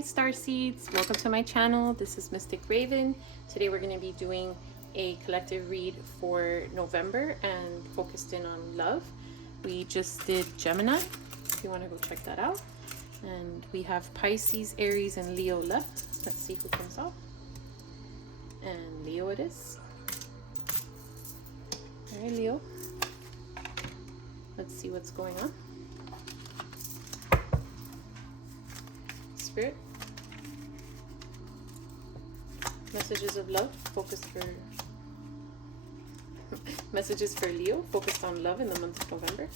Hi Starseeds, welcome to my channel. This is Mystic Raven. Today we're going to be doing a collective read for November and focused in on love. We just did Gemini, if you want to go check that out. And we have Pisces, Aries, and Leo left. Let's see who comes off. And Leo it is. Alright, Leo. Let's see what's going on. Spirit. Messages of love, focused for messages for Leo, focused on love in the month of November.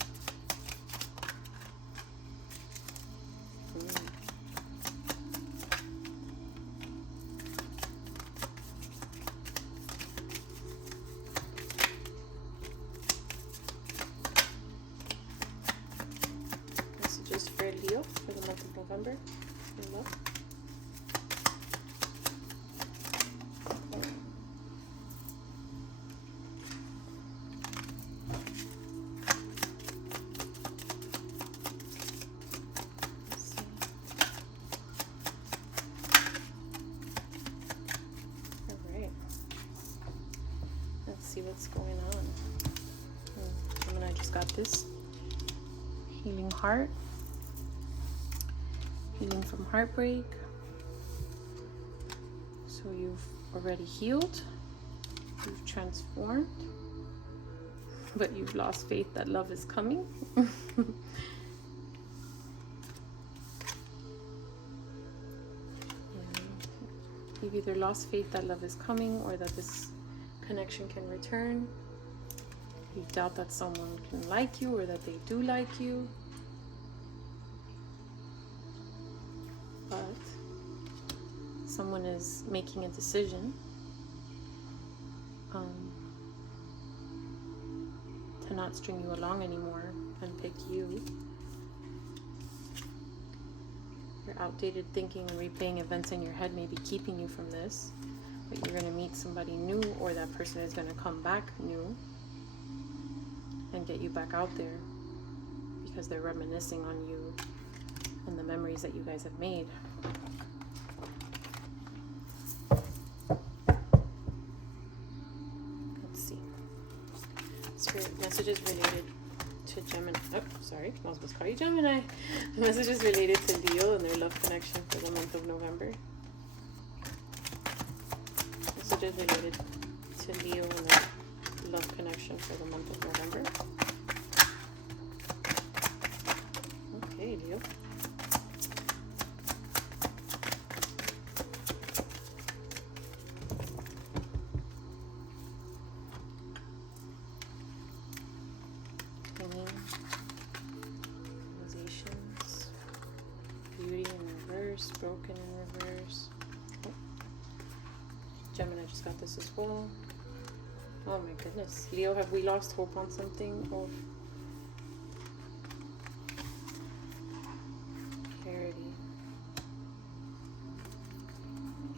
Messages for Leo for the month of November in love. See what's going on. And then I just got this healing heart, healing from heartbreak. So you've already healed, you've transformed, but you've lost faith that love is coming. You've either lost faith that love is coming or that this connection can return. You doubt that someone can like you or that they do like you. But someone is making a decision to not string you along anymore and pick you. Your outdated thinking and replaying events in your head may be keeping you from this. But you're going to meet somebody new, or that person is going to come back new and get you back out there because they're reminiscing on you and the memories that you guys have made. Let's see. Spirit messages related to Gemini. Oh, sorry, I was supposed to call you Gemini. Messages related to Leo and their love connection for the month of November. Messages related to Leo and the love connection for the month of November. Okay, Leo. Clinging, realizations, beauty in reverse, broken in reverse. Gemini just got this as well. Oh my goodness. Leo, have we lost hope on something? Of clarity.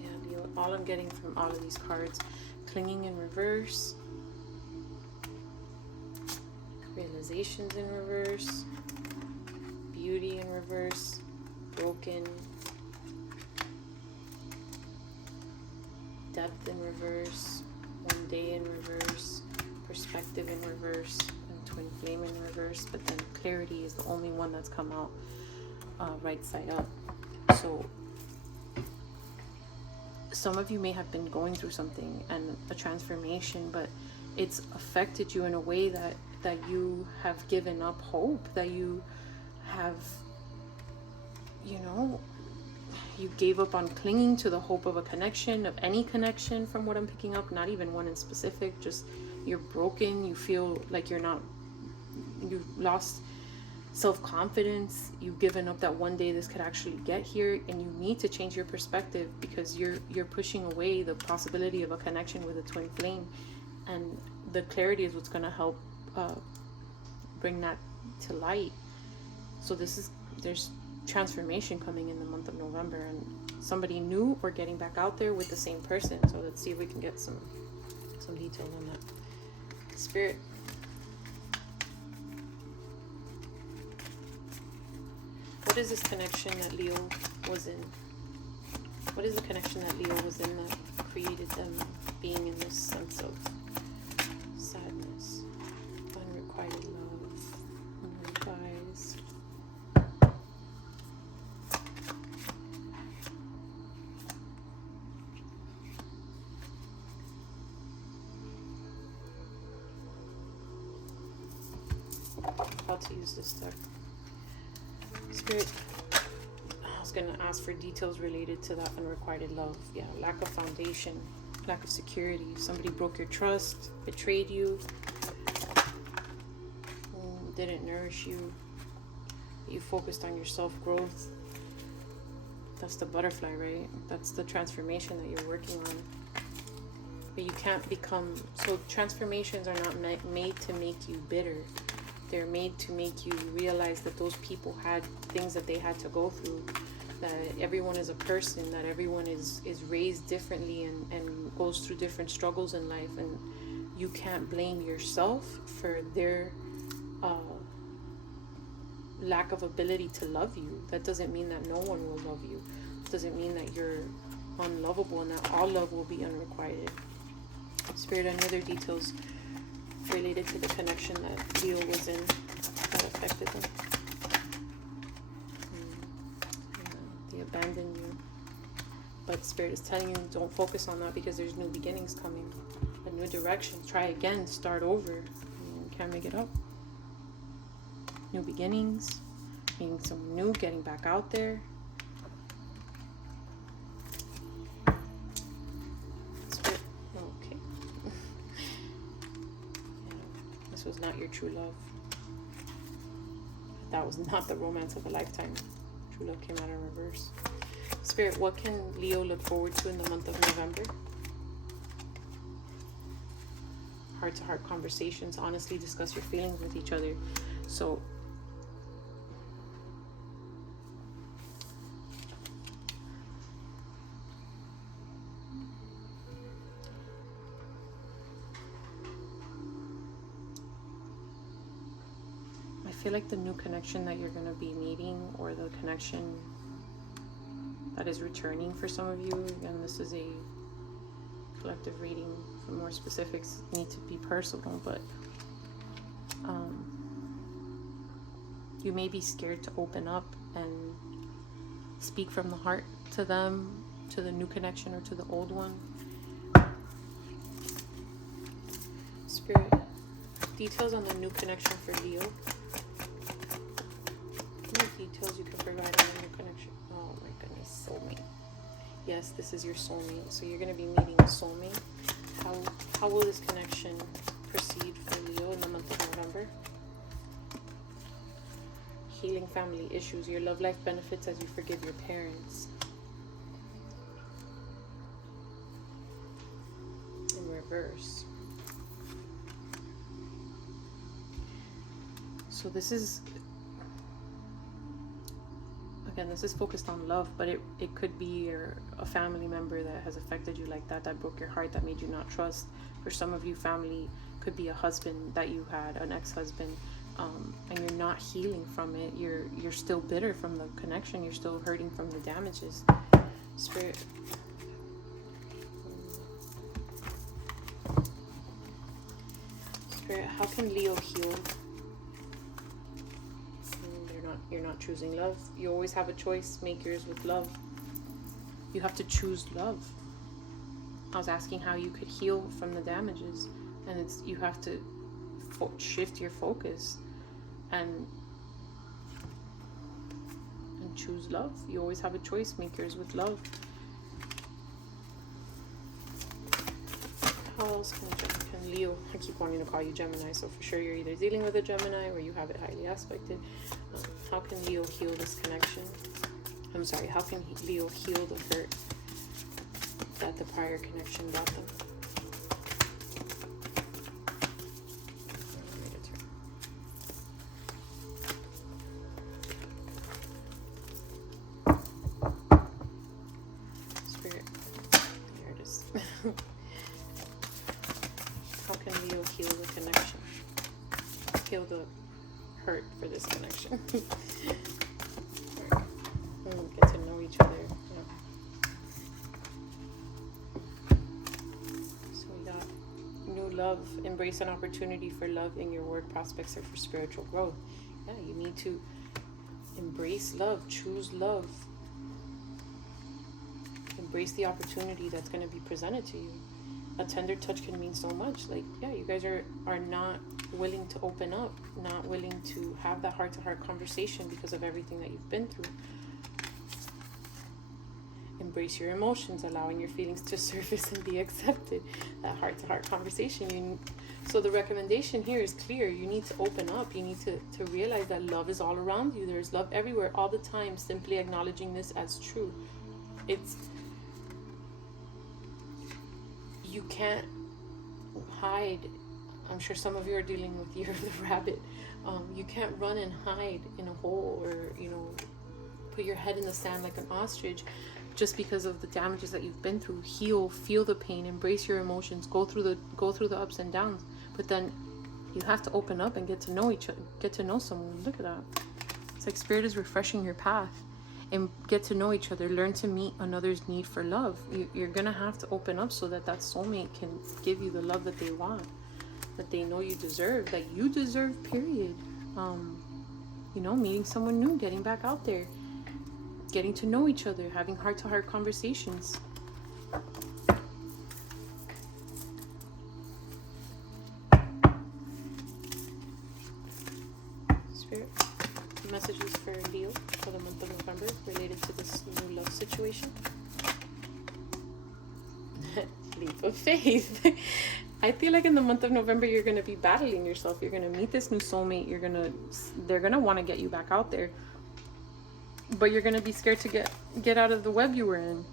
Yeah, Leo, all I'm getting from all of these cards. Clinging in reverse. Realizations in reverse. Beauty in reverse. Broken. Depth in reverse, one day in reverse, perspective in reverse, and twin flame in reverse. But then clarity is the only one that's come out right side up. So some of you may have been going through something and a transformation, but it's affected you in a way that you have given up hope, that you have, you know, you gave up on clinging to the hope of a connection, of any connection, from what I'm picking up, not even one in specific. Just you're broken, you feel like you've lost self-confidence, you've given up that one day this could actually get here, and you need to change your perspective because you're pushing away the possibility of a connection with a twin flame. And the clarity is what's going to help bring that to light. So there's transformation coming in the month of November, and somebody new or getting back out there with the same person. So let's see if we can get some detail on that. Spirit, what is this connection that Leo was in? What is the connection that Leo was in that created them being in this sense of sadness, unrequited love, guys? How to use this deck. Spirit, I was going to ask for details related to that unrequited love. Yeah, lack of foundation, lack of security. Somebody broke your trust, betrayed you, didn't nourish you. You focused on your self-growth. That's the butterfly, right? That's the transformation that you're working on. But you can't become... So transformations are not made to make you bitter. They're made to make you realize that those people had things that they had to go through, that everyone is a person, that everyone is raised differently and goes through different struggles in life, and you can't blame yourself for their lack of ability to love you. That doesn't mean that no one will love you. It doesn't mean that you're unlovable and that all love will be unrequited. Spirit, and other details related to the connection that Leo was in that affected them. They abandoned you. But Spirit is telling you, don't focus on that, because there's new beginnings coming. A new direction. Try again. Start over. You can't make it up. New beginnings. Meeting someone new. Getting back out there. Spirit. Okay. This was not your true love. That was not the romance of a lifetime. True love came out in reverse. Spirit, what can Leo look forward to in the month of November? Heart-to-heart conversations. Honestly discuss your feelings with each other. So I feel like the new connection that you're going to be meeting, or the connection that is returning for some of you, again, this is a collective reading. For more specifics, need to be personal, but you may be scared to open up and speak from the heart to them, to the new connection or to the old one. Spirit, details on the new connection for Leo. More details you can provide on the new connection. Oh my goodness, soulmate. Yes, this is your soulmate. So you're going to be meeting a soulmate. How will this connection proceed for Leo in the month of November? Healing family issues. Your love life benefits as you forgive your parents. In reverse. So this is, again, this is focused on love, but it could be a family member that has affected you like that broke your heart, that made you not trust. For some of you, family could be a husband that you had, an ex-husband, and you're not healing from it. You're still bitter from the connection. You're still hurting from the damages. Spirit. Spirit, how can Leo heal? You're not choosing love. You always have a choice. Make yours with love. You have to choose love. I was asking how you could heal from the damages, and you have to shift your focus and choose love. You always have a choice. Make yours with love. How else can Leo? I keep wanting to call you Gemini, so for sure you're either dealing with a Gemini or you have it highly aspected. How can Leo heal this connection? I'm sorry, how can Leo heal the hurt that the prior connection brought them? Spirit, there it is. How can Leo heal the connection? Heal the hurt for this connection. Get to know each other. Yeah. love. Embrace an opportunity for love in your work prospects or for spiritual growth. Yeah, you need to embrace love, choose love. Embrace the opportunity that's going to be presented to you. A tender touch can mean so much. Like, yeah, you guys are not willing to open up, not willing to have that heart-to-heart conversation because of everything that you've been through. Embrace your emotions, allowing your feelings to surface and be accepted. That heart-to-heart conversation. So the recommendation here is clear. You need to open up. You need to realize that love is all around you. There's love everywhere, all the time. Simply acknowledging this as true. You can't hide. I'm sure some of you are dealing with Year of the Rabbit. You can't run and hide in a hole, or put your head in the sand like an ostrich just because of the damages that you've been through. Heal, feel the pain, embrace your emotions, go through the ups and downs. But then you have to open up and get to know each other, get to know someone. Look at that. It's like Spirit is refreshing your path. And get to know each other. Learn to meet another's need for love. You're gonna have to open up so that soulmate can give you the love that they want, that they know you deserve, that you deserve, period. Meeting someone new, getting back out there, getting to know each other, having heart-to-heart conversations. Spirit, messages for Leo for the month of November related to this new love situation. Leap of faith. I feel like in the month of November you're going to be battling yourself. You're going to meet this new soulmate. They're going to want to get you back out there, but you're going to be scared to get out of the web you were in.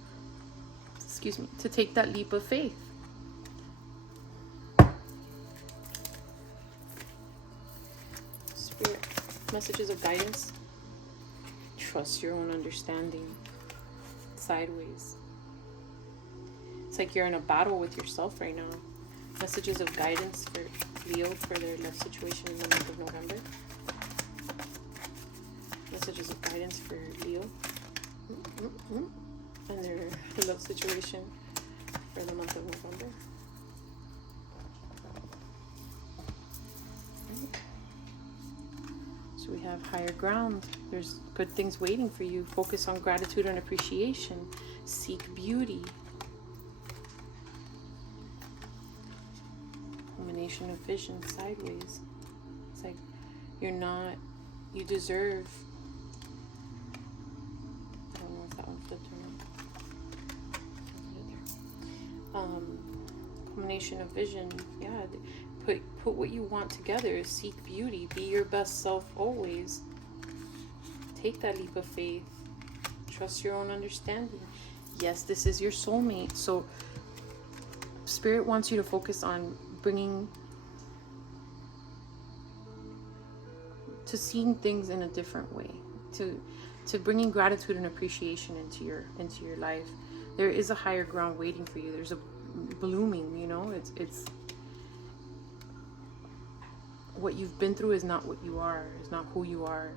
Excuse me. To take that leap of faith. Spirit, messages of guidance. Trust your own understanding. Sideways. It's like you're in a battle with yourself right now. Messages of guidance for Leo for their love situation in the month of November. Messages of guidance for Leo and their love situation for the month of November. So we have higher ground. There's good things waiting for you. Focus on gratitude and appreciation. Seek beauty. Combination of vision, sideways. It's like you deserve. I don't know if that one flipped or not. Combination of vision. Yeah. Put what you want together. Seek beauty. Be your best self always. Take that leap of faith. Trust your own understanding. Yes, this is your soulmate. So Spirit wants you to focus on seeing things in a different way, to bringing gratitude and appreciation into your life. There is a higher ground waiting for you. There's a blooming, it's what you've been through is not what you are, is not who you are.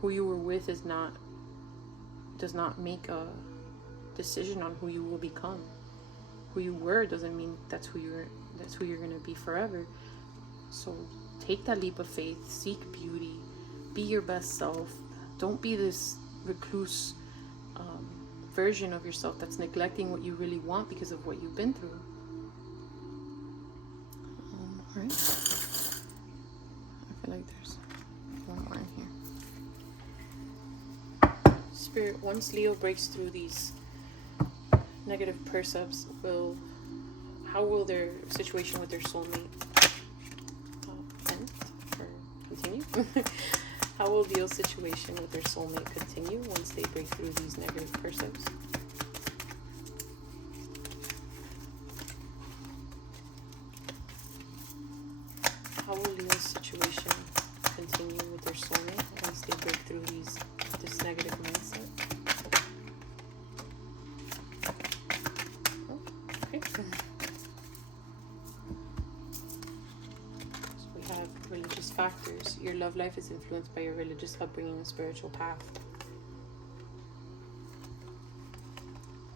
Who you were with does not make a decision on who you will become. Who you were doesn't mean that's who you're going to be forever. So take that leap of faith, seek beauty, be your best self. Don't be this recluse version of yourself that's neglecting what you really want because of what you've been through. All right. I feel like there's one more in here. Spirit, once Leo breaks through these negative percepts, how will their situation with their soulmate end or continue? How will Leo's situation with their soulmate continue once they break through these negative percepts? How will Leo's situation continue with their soulmate once they break through this negative mindset? So we have religious factors. Your love life is influenced by your religious upbringing and spiritual path.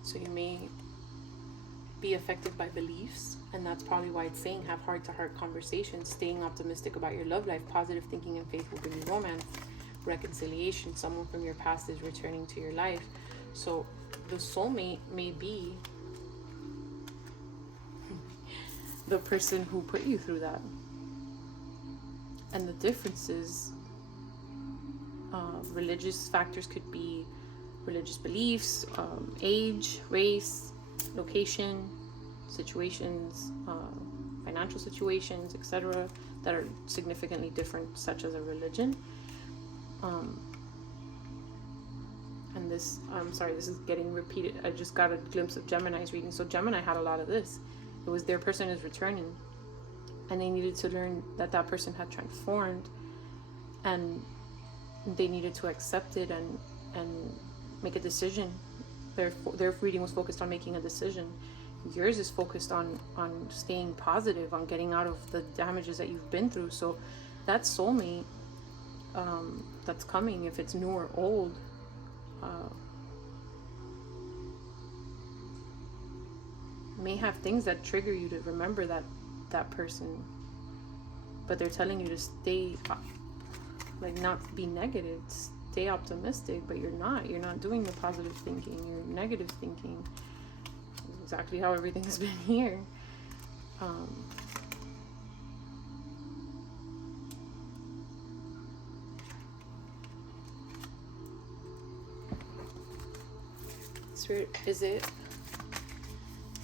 So you may be affected by beliefs, and that's probably why it's saying have heart-to-heart conversations, staying optimistic about your love life. Positive thinking and faith will bring you romance, reconciliation. Someone from your past is returning to your life. So the soulmate may be the person who put you through that. And the difference is religious factors could be religious beliefs, age, race, location, situations, financial situations, etc., that are significantly different, such as a religion. And this, I'm sorry, this is getting repeated. I just got a glimpse of Gemini's reading. So Gemini had a lot of this. It was their person is returning, and they needed to learn that that person had transformed, and they needed to accept it and make a decision. Their reading was focused on making a decision. Yours is focused on staying positive, on getting out of the damages that you've been through. So that soulmate that's coming, if it's new or old, may have things that trigger you to remember that person, but they're telling you to stay, like, not be negative, stay optimistic, but you're not doing the positive thinking, you're negative thinking. It's exactly how everything's been here. Spirit, is it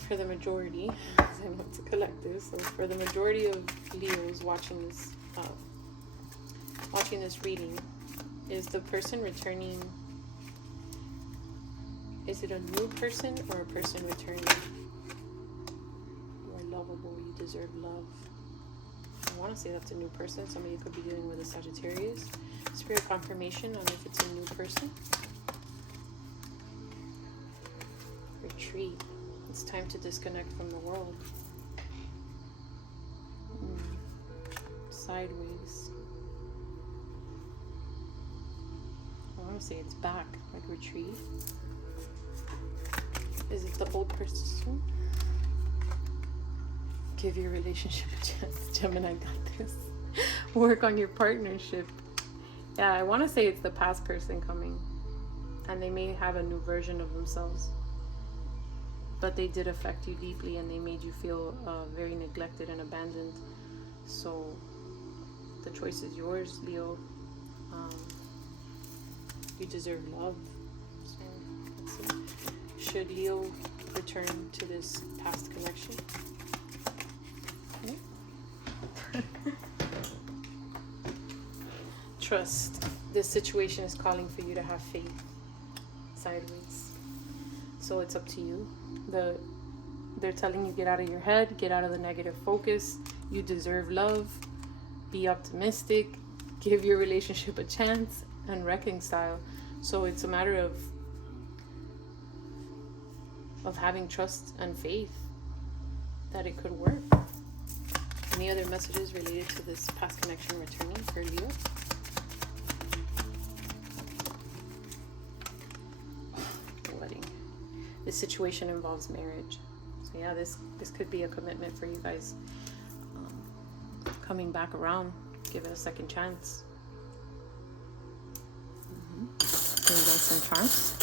for the majority, because I want to collect this, so for the majority of Leos watching this reading, is the person returning, is it a new person or a person returning? You are lovable, you deserve love. I want to say that's a new person. Somebody could be dealing with a Sagittarius. Spirit confirmation on if it's a new person. Retreat. It's time to disconnect from the world. Sideways. I want to say it's back, like retreat. Is it the old person? Give your relationship a chance. Gemini got this. Work on your partnership. Yeah, I want to say it's the past person coming, and they may have a new version of themselves, but they did affect you deeply, and they made you feel very neglected and abandoned. So the choice is yours, Leo. You deserve love. So let's see. Should Leo return to this past connection? Trust. This situation is calling for you to have faith. Sideways. So it's up to you. They're telling you, get out of your head, get out of the negative focus. You deserve love. Be optimistic. Give your relationship a chance and reconcile. So it's a matter of having trust and faith that it could work. Any other messages related to this past connection returning for Leo? Wedding. This situation involves marriage. So yeah, this could be a commitment for you guys. Coming back around, give it a second chance. Bring down some charms.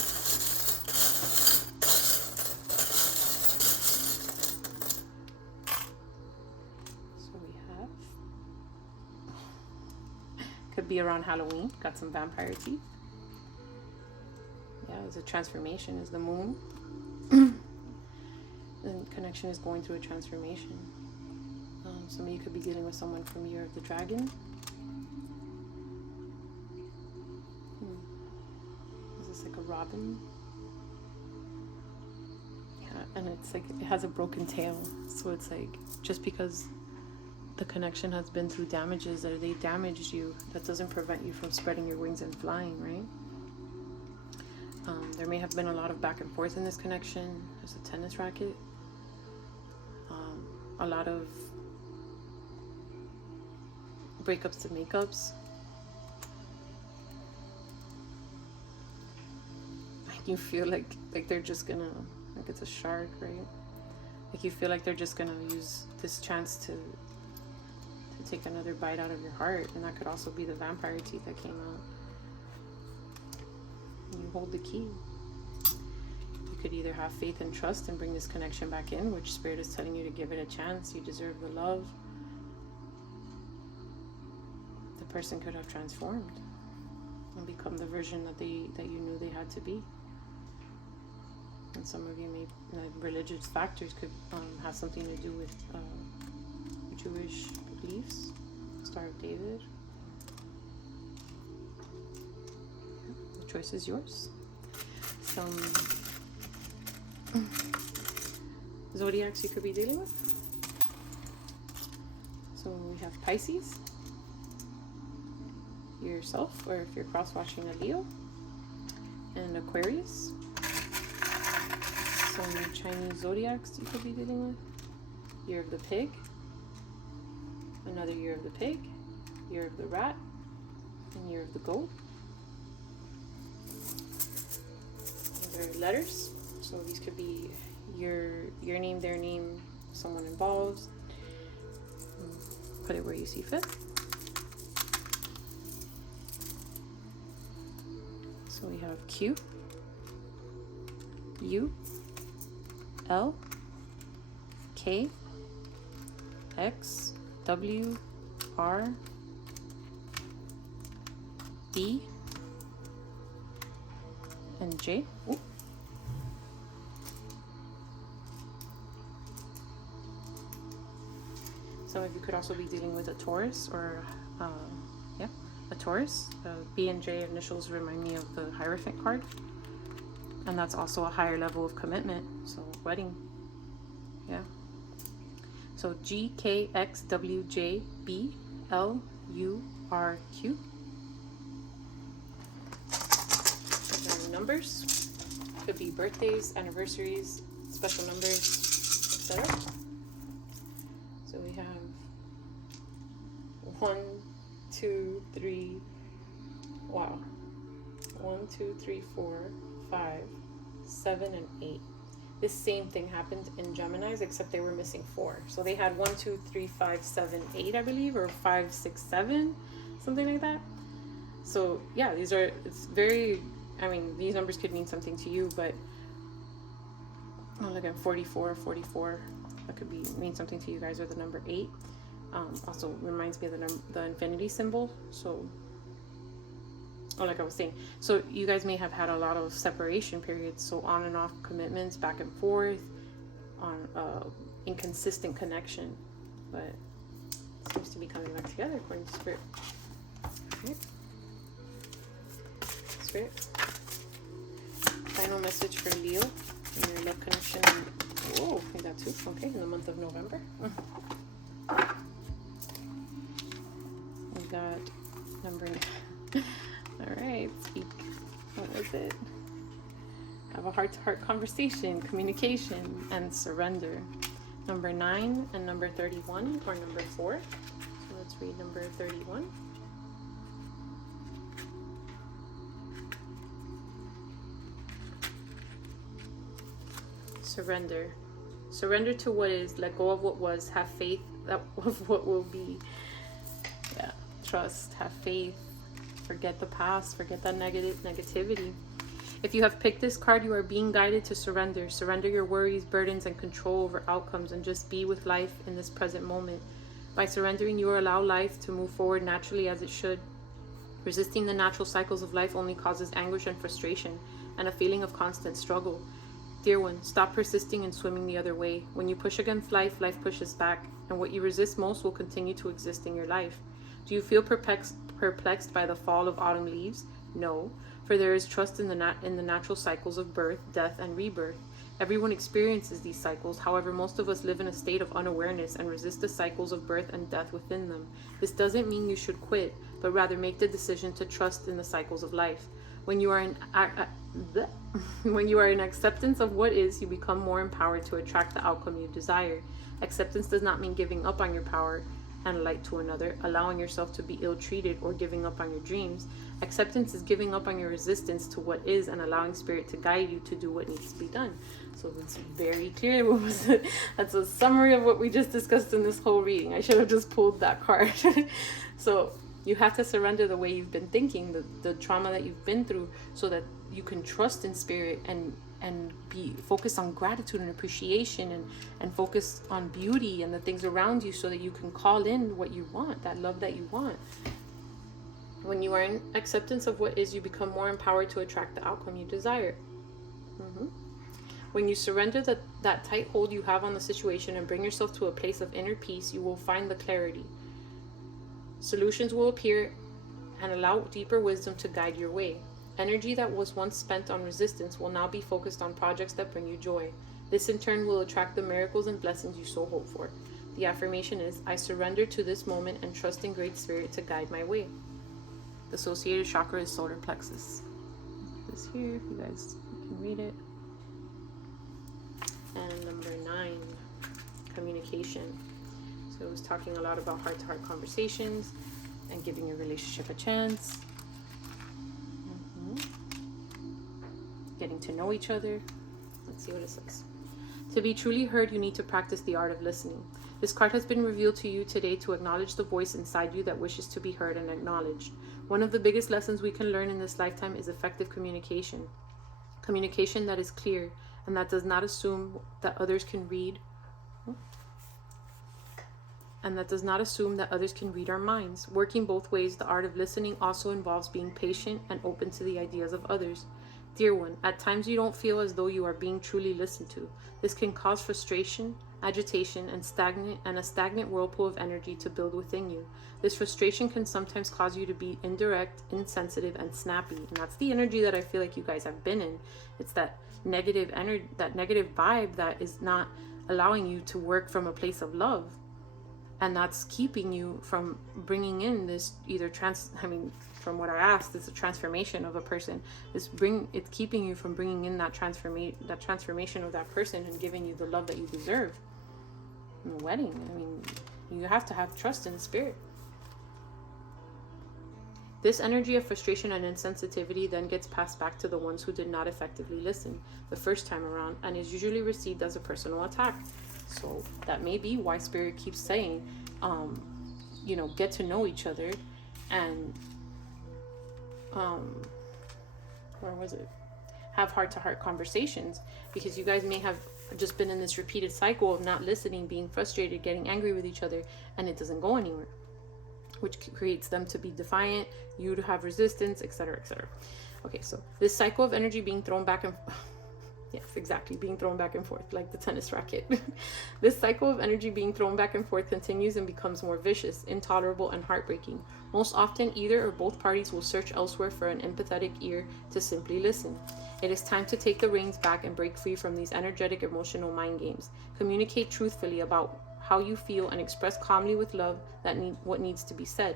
Could be around Halloween. Got some vampire teeth. Yeah, it's a transformation. Is the moon. The connection is going through a transformation. Some of you could be dealing with someone from Year of the Dragon. Is this like a robin? Yeah, and it's like it has a broken tail. So it's like just because the connection has been through damages, or they damaged you, that doesn't prevent you from spreading your wings and flying, right? There may have been a lot of back and forth in this connection. There's a tennis racket. A lot of breakups to makeups. You feel like they're just gonna, like it's a shark, right? Like you feel like they're just gonna use this chance to take another bite out of your heart, and that could also be the vampire teeth that came out. And you hold the key. You could either have faith and trust and bring this connection back in, which Spirit is telling you to give it a chance. You deserve the love. The person could have transformed and become the version that you knew they had to be. And some of you may, religious factors could have something to do with Jewish beliefs. Star of David. The choice is yours. Some zodiacs you could be dealing with. So we have Pisces, yourself, or if you're cross-watching a Leo, and Aquarius. Some Chinese zodiacs you could be dealing with. Year of the Pig, another Year of the Pig, Year of the Rat, and Year of the Goat. These are letters, so these could be your name, their name, someone involved. Put it where you see fit. So we have Q, U, L, K, X, W, R, D, and J. Ooh. Some of you could also be dealing with a Taurus, or a Taurus. B and J initials remind me of the Hierophant card, and that's also a higher level of commitment. So wedding, yeah. So G, K, X, W, J, B, L, U, R, Q. Those are numbers. Could be birthdays, anniversaries, special numbers, etc. So we have 1, 2, 3, wow. 1, 2, 3, 4, 5, 7, and 8. This same thing happened in Geminis, except they were missing 4. So they had 1, 2, 3, 5, 7, 8, I believe, or 5, 6, 7, something like that. So yeah, it's very, these numbers could mean something to you, but look at 44, that could mean something to you guys, or the number 8. Also reminds me of the infinity symbol. So, like I was saying, so you guys may have had a lot of separation periods, so on and off commitments, back and forth, on inconsistent connection, but it seems to be coming back together according to Spirit. Okay. Spirit, final message for Leo in your love connection. Whoa, we got 2. Okay, in the month of November. We got number 9. All right, speak. What was it? Have a heart-to-heart conversation, communication, and surrender. Number 9 and number 31, or number 4. So let's read number 31. Surrender. Surrender to what is, let go of what was, have faith of what will be. Yeah, trust, have faith, forget the past, forget that negativity. If you have picked this card, you are being guided to surrender. Surrender your worries, burdens, and control over outcomes, and just be with life in this present moment. By surrendering, you will allow life to move forward naturally as it should. Resisting the natural cycles of life only causes anguish and frustration, and a feeling of constant struggle. Dear one, stop persisting and swimming the other way. When you push against life, life pushes back, and what you resist most will continue to exist in your life. Do you feel perplexed by the fall of autumn leaves? No, for there is trust in the natural cycles of birth, death, and rebirth. Everyone experiences these cycles. However, most of us live in a state of unawareness and resist the cycles of birth and death within them. This doesn't mean you should quit, but rather make the decision to trust in the cycles of life. When you are in acceptance of what is, you become more empowered to attract the outcome you desire. Acceptance does not mean giving up on your power. and light to another, allowing yourself to be ill-treated or giving up on your dreams. Acceptance is giving up on your resistance to what is and allowing spirit to guide you to do what needs to be done. So it's very clear what was it. That's a summary of what we just discussed in this whole reading. I should have just pulled that card. So you have to surrender the way you've been thinking, the trauma that you've been through, so that you can trust in spirit and be focused on gratitude and appreciation and focus on beauty and the things around you, so that you can call in what you want, that love that you want. When you are in acceptance of what is, you become more empowered to attract the outcome you desire. When you surrender that tight hold you have on the situation and bring yourself to a place of inner peace, you will find the clarity. Solutions will appear and allow deeper wisdom to guide your way. Energy that was once spent on resistance will now be focused on projects that bring you joy. This in turn will attract the miracles and blessings you so hope for. The affirmation is, I surrender to this moment and trust in Great Spirit to guide my way. The associated chakra is solar plexus. This here, if you guys can read it. And number 9, communication. So it was talking a lot about heart-to-heart conversations and giving your relationship a chance. Getting to know each other. Let's see what it says. To be truly heard, you need to practice the art of listening. This card has been revealed to you today to acknowledge the voice inside you that wishes to be heard and acknowledged. One of the biggest lessons we can learn in this lifetime is effective communication. Communication that is clear and that does not assume that others can read. And that does not assume that others can read our minds. Working both ways, the art of listening also involves being patient and open to the ideas of others. Dear one, at times you don't feel as though you are being truly listened to. This can cause frustration, agitation, and a stagnant whirlpool of energy to build within you. This frustration can sometimes cause you to be indirect, insensitive, and snappy. And that's the energy that I feel like you guys have been in. It's that negative energy, that negative vibe that is not allowing you to work from a place of love. And that's keeping you from bringing in this from what I asked, it's a transformation of a person. It's keeping you from bringing in that transformation of that person and giving you the love that you deserve. In the wedding, you have to have trust in the spirit. This energy of frustration and insensitivity then gets passed back to the ones who did not effectively listen the first time around, and is usually received as a personal attack. So that may be why spirit keeps saying, get to know each other and have heart-to-heart conversations, because you guys may have just been in this repeated cycle of not listening, being frustrated, getting angry with each other, and it doesn't go anywhere, which creates them to be defiant, you to have resistance, etc., etc. Okay, so this cycle of energy being thrown back and yes, exactly, being thrown back and forth like the tennis racket. This cycle of energy being thrown back and forth continues and becomes more vicious, intolerable, and heartbreaking. Most often, either or both parties will search elsewhere for an empathetic ear to simply listen. It is time to take the reins back and break free from these energetic, emotional mind games. Communicate truthfully about how you feel and express calmly with love what needs to be said.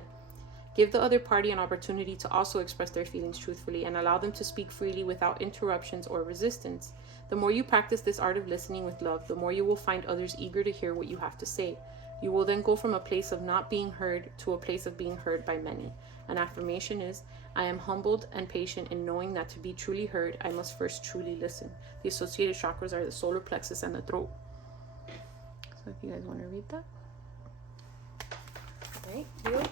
Give the other party an opportunity to also express their feelings truthfully and allow them to speak freely without interruptions or resistance. The more you practice this art of listening with love, the more you will find others eager to hear what you have to say. You will then go from a place of not being heard to a place of being heard by many. An affirmation is, I am humbled and patient in knowing that to be truly heard, I must first truly listen. The associated chakras are the solar plexus and the throat. So if you guys want to read that. All right, here.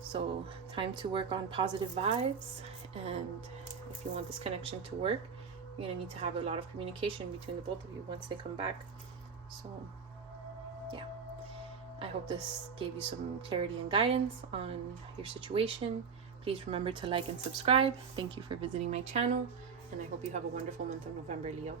So time to work on positive vibes, and if you want this connection to work, you're going to need to have a lot of communication between the both of you once they come back. So yeah, I hope this gave you some clarity and guidance on your situation. Please remember to like and subscribe. Thank you for visiting my channel, and I hope you have a wonderful month of November, Leo.